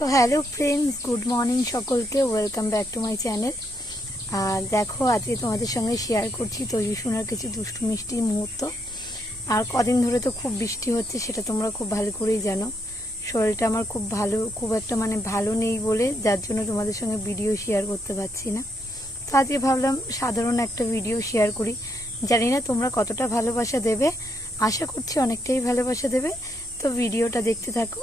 তো hello friends good morning সকলকে welcome back to my channel আর দেখো, আজকে তোমাদের সঙ্গে শেয়ার করছি তৈরি শোনার কিছু দুষ্টু মিষ্টি মুহূর্ত। আর কদিন ধরে তো খুব বৃষ্টি হচ্ছে, সেটা তোমরা খুব ভালো করেই জানো। শরীরটা আমার খুব ভালো, খুব একটা মানে ভালো নেই বলে, যার জন্য তোমাদের সঙ্গে ভিডিও শেয়ার করতে পারছি না। তো আজকে ভাবলাম, সাধারণ একটা ভিডিও শেয়ার করি। জানি না তোমরা কতটা ভালোবাসা দেবে, আশা করছি অনেকটাই ভালোবাসা দেবে। তো ভিডিওটা দেখতে থাকো।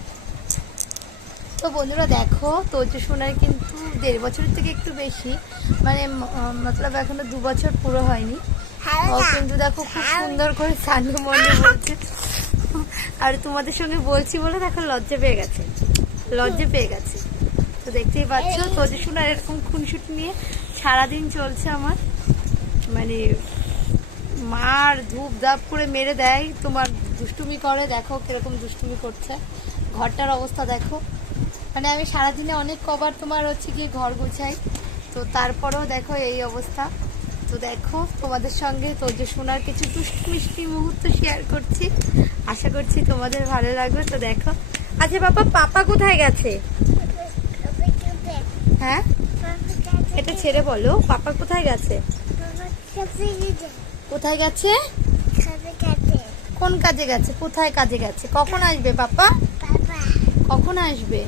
তো বন্ধুরা দেখো তোজো সোনার কিন্তু দেড় বছরের থেকে একটু বেশি। মানে মতলব এখনও দু বছর পুরো হয়নি। ও কিন্তু দেখো খুব সুন্দর করে সানু মনে বলছে আর তোমাদের সঙ্গে বলছি বলে দেখো লজ্জা পেয়ে গেছে। লজ্জা পেয়ে গেছে। তো দেখতেই পাচ্ছ তোজো সোনার এরকম খুনসুটি নিয়ে সারাদিন চলছে আমার। মানে মার ধূপ ধাপ করে মেরে দেয়। তোমার দুষ্টুমি করে দেখো কীরকম দুষ্টুমি করছে। ঘরটার অবস্থা দেখো। মানে আমি সারাদিনে অনেক কবার তোমার হচ্ছে গিয়ে ঘর গোছাই। তো তারপরেও দেখো এই অবস্থা। তো দেখো, তোমাদের সঙ্গে তো যে শোনার কিছু দুষ্টু মিষ্টি মুহূর্ত শেয়ার করছি। আশা করছি তোমাদের ভালো লাগবে। তো দেখো আচ্ছা বাবা, পাপা কোথায় গেছে? হ্যাঁ? এটা ছেড়ে বলো, পাপা কোথায় গেছে? কোথায় গেছে? কোন কাজে গেছে? কোথায় কাজে গেছে? কখন আসবে পাপা? কখন আসবে?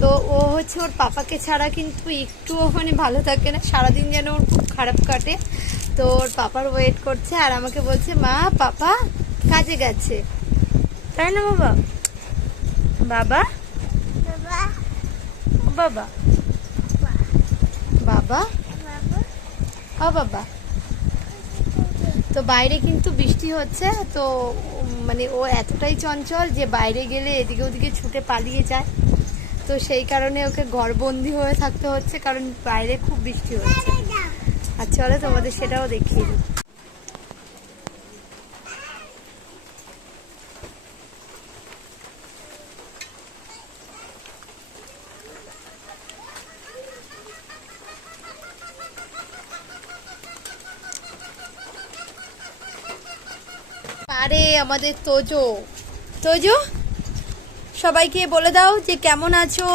তো ও হচ্ছে ওর পাপাকে ছাড়া কিন্তু একটুও মানে ভালো থাকে না। সারাদিন যেন ওর খুব খারাপ কাটে। তো ওর পাপার ওয়েট করছে আর আমাকে বলছে মা পাপা কাজে গেছে। তাই না বাবা? বাবা? বাবা? বাবা? ও বাবা। তো বাইরে কিন্তু বৃষ্টি হচ্ছে, তো মানে ও এতটাই চঞ্চল যে বাইরে গেলে এদিকে ওদিকে ছুটে পালিয়ে যায়। তো সেই কারণে ওকে ঘরবন্দি হয়ে থাকতে হচ্ছে, কারণ বাইরে খুব বৃষ্টি হচ্ছে। আর চলো তোমাদের সেটাও দেখিয়ে দিই। আরে আমাদের তোজো। তোজো সবাইকে বলে দাও যে কেমন আছো?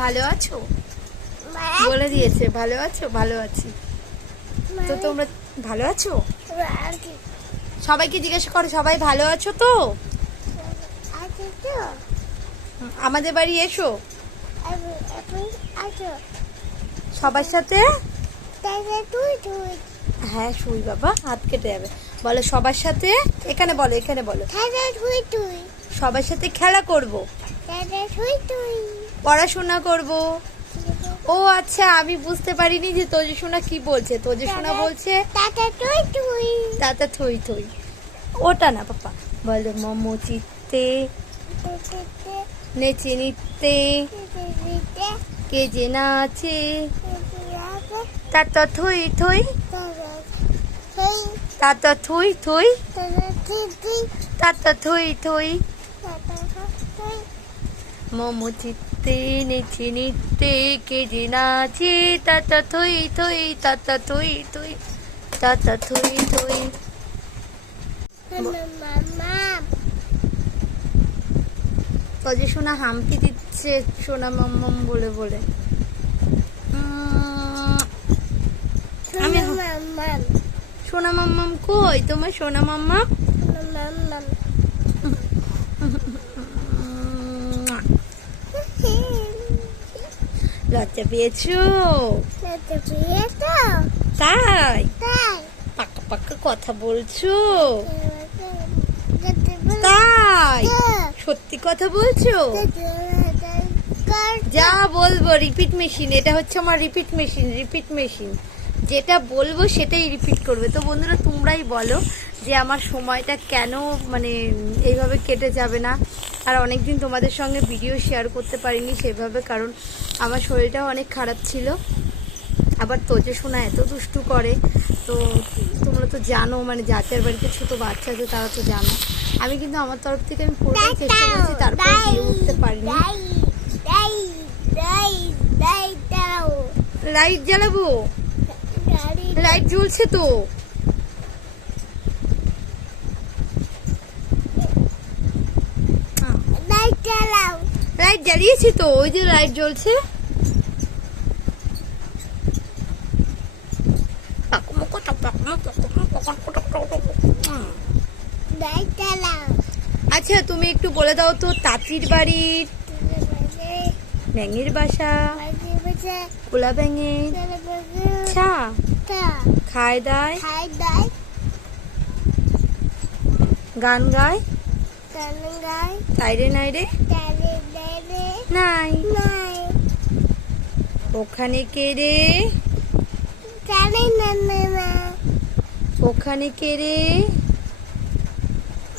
ভালো আছো? বলে দিয়েছে ভালো আছো? ভালো আছি। তো তোমরা ভালো আছো? সবাইকে জিজ্ঞাসা করো সবাই ভালো আছো তো? আমাদের বাড়ি এসো। সবার সাথে? হ্যাঁ শুই বাবা হাত কেটে যাবে। বলো সবার সাথে? এখানে বলো এখানে বলো। সবার সাথে খেলা করব। পড়াশোনা করব। ও আচ্ছা আমি বুঝতে পারিনি যে তোজে সোনা কি বলছে। তোজে সোনা বলছে তাতা থই থই। ওটা না পাপা। বলো মোমো চিত্তে নেচে নিতে কে যে নাচে তাতা থই থই তাতা থই থই তাতা থই থই মোমো চিত্তে নেচে নিতে কে যে নাচে তাতা থই থই তাতা থই থই তাতা থই থই কজে সোনা হামকি দিচ্ছে, সোনা মাম্মাম বলে বলে। আমি সোনা মাম্মাম কই? তোমার সোনা মাম্মাম উম, লজ্জা পেয়েছ? তাই? পাকা পাকা কথা বলছো। তাই? সত্যি কথা বলছো? যা বলব রিপিট মেশিন এটা হচ্ছে আমার রিপিট মেশিন রিপিট মেশিন যেটা বলব সেটাই রিপিট করবে তো বন্ধুরা তোমরাই বলো যে আমার সময়টা কেন মানে এইভাবে কেটে যাবে না আর অনেকদিন তোমাদের সঙ্গে ভিডিও শেয়ার করতে পারিনি সেভাবে কারণ আমার শরীরটাও অনেক খারাপ ছিল আবার তোজে শোনা এত দুষ্টু করে তো তোমরা তো জানো মানে জাতের বাড়িতে ছোটো বাচ্চা আছে তারা তো জানো আমি কিন্তু আমার তরফ থেকে আমি পুরোটাই চেষ্টা করছি তারপর দিয়ে উঠতে পারিনি লাইট জ্বালাবো লাইট জ্বলছে তো। লাইট জ্বালিয়েছি তো ওই যে লাইট জ্বলছে। আচ্ছা তুমি একটু বলে দাও তো তাঁতির বাড়ির ব্যাঙের বাসা কোলা ব্যাঙের চা খায় দায় গান গায় তাইরে নাইরে নাই নাই ওখানে কে রে জানি না না ওখানে কে রে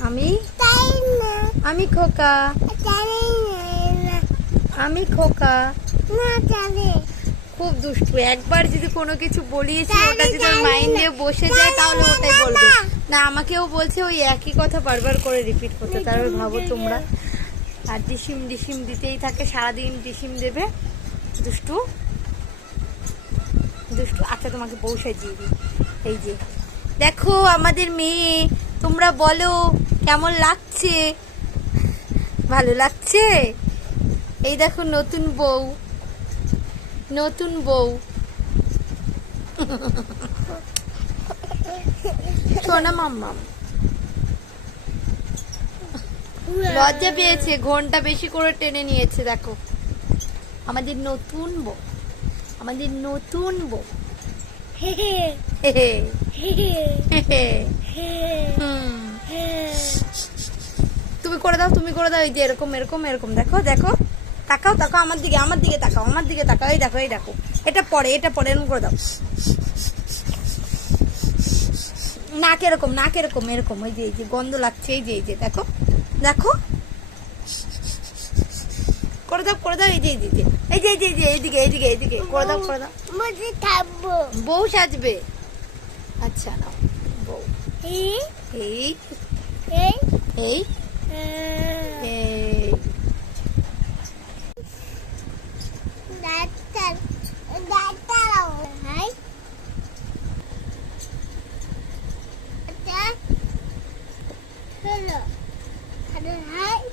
আমি আমি খোকা আমি খোকা খুব দুষ্টু। একবার যদি কোনো কিছু বলিয়েছি ওটা যদি মাইন্ডে বসে যায় তাহলে ওটাই বলবে। না। আমাকেও বলছে ওই একই কথা বারবার করে রিপিট করতে। তারপর ভাবো তোমরা। আর ডিসিম ডিসিম দিতেই থাকে সারাদিন ডিসিম দেবে। দুষ্টু। দুষ্টু। আচ্ছা তোমাকে বউ দিয়ে দিই। এই যে। দেখো আমাদের মেয়ে। তোমরা বলো কেমন লাগছে? ভালো লাগছে? এই দেখো নতুন বউ। নতুন বউ। সোনা মাম্মাম। লজ্জা পেয়েছে ঘণ্টা বেশি করে টেনে নিয়েছে, দেখো। আমাদের নতুন বউ। আমাদের নতুন বউ। তুমি করে দাও, তুমি করে দাও, এই যে এরকম এরকম এরকম, দেখো দেখো। তাকাও তাকাও আমার দিকে আমার দিকে তাকাও আমার দিকে তাকাও। এই দেখো এই দেখো। এটা পরে এটা পরে এরকম করে দাও। নাক এরকম নাক এরকম এরকম। ওই যে এই যে গন্ধ লাগছে এই যে এই যে দেখো। দেখো। করে দাও করে দাও এই যে এই যে এই যে। এই যে এই যে এইদিকে এইদিকে এইদিকে। করে দাও করে দাও। বউ সাজবে। আচ্ছা নাও। বউ। এই? এই। এই?